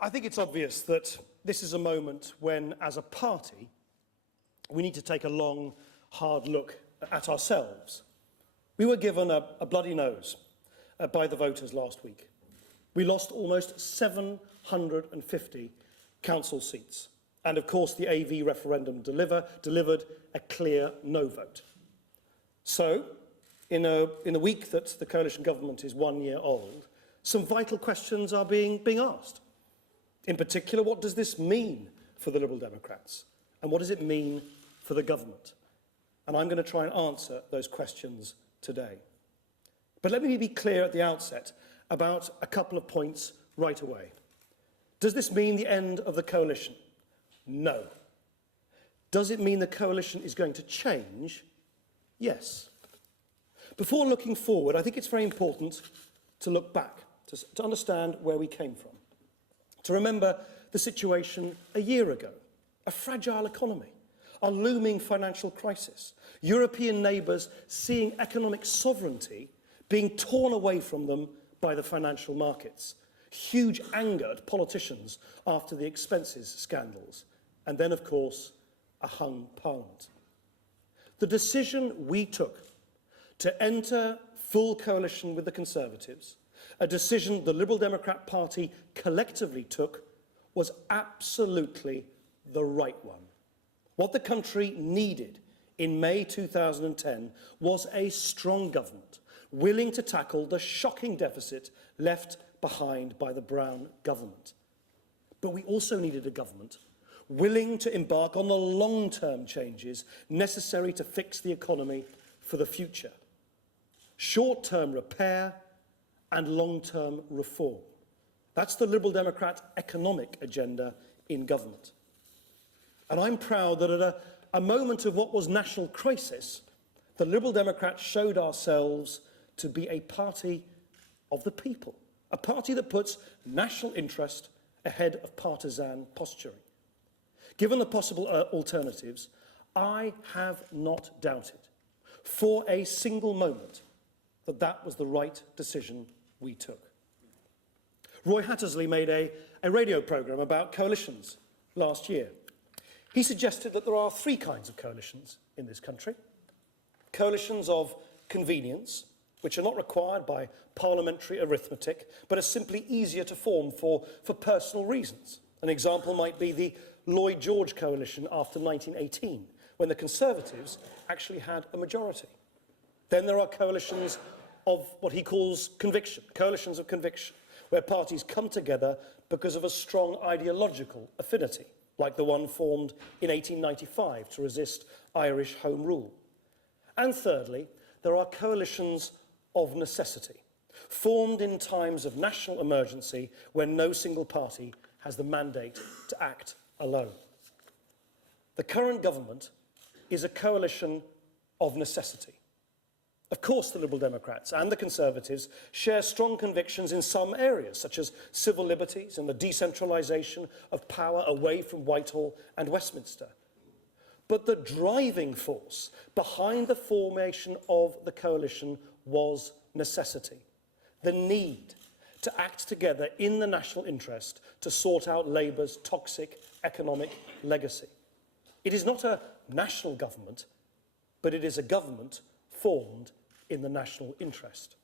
I think it's obvious that this is a moment when, as a party, we need to take a long, hard look at ourselves. We were given a bloody nose by the voters last week. We lost almost 750 council seats. And of course, the AV referendum delivered a clear no vote. So, in the week that the coalition government is 1 year old, some vital questions are being asked. In particular, what does this mean for the Liberal Democrats? And what does it mean for the government? And I'm going to try and answer those questions today. But let me be clear at the outset about a couple of points right away. Does this mean the end of the coalition? No. Does it mean the coalition is going to change? Yes. Before looking forward, I think it's very important to look back, to understand where we came from. To remember the situation a year ago, a fragile economy, a looming financial crisis, European neighbours seeing economic sovereignty being torn away from them by the financial markets, huge anger at politicians after the expenses scandals, and then, of course, a hung parliament. The decision we took to enter full coalition with the Conservatives, a decision the Liberal Democrat Party collectively took, was absolutely the right one. What the country needed in May 2010 was a strong government, willing to tackle the shocking deficit left behind by the Brown government. But we also needed a government willing to embark on the long-term changes necessary to fix the economy for the future. Short-term repair and long-term reform. That's the Liberal Democrat economic agenda in government. And I'm proud that at a moment of what was national crisis, the Liberal Democrats showed ourselves to be a party of the people, a party that puts national interest ahead of partisan posturing. Given the possible alternatives, I have not doubted for a single moment that that was the right decision we took. Roy Hattersley made a radio programme about coalitions last year. He suggested that there are three kinds of coalitions in this country. Coalitions of convenience, which are not required by parliamentary arithmetic, but are simply easier to form for personal reasons. An example might be the Lloyd George coalition after 1918, when the Conservatives actually had a majority. Then there are coalitions of what he calls conviction, coalitions of conviction, where parties come together because of a strong ideological affinity, like the one formed in 1895 to resist Irish Home Rule. And thirdly, there are coalitions of necessity, formed in times of national emergency when no single party has the mandate to act alone. The current government is a coalition of necessity. Of course, the Liberal Democrats and the Conservatives share strong convictions in some areas, such as civil liberties and the decentralisation of power away from Whitehall and Westminster. But the driving force behind the formation of the coalition was necessity, the need to act together in the national interest to sort out Labour's toxic economic legacy. It is not a national government, but it is a government formed in the national interest.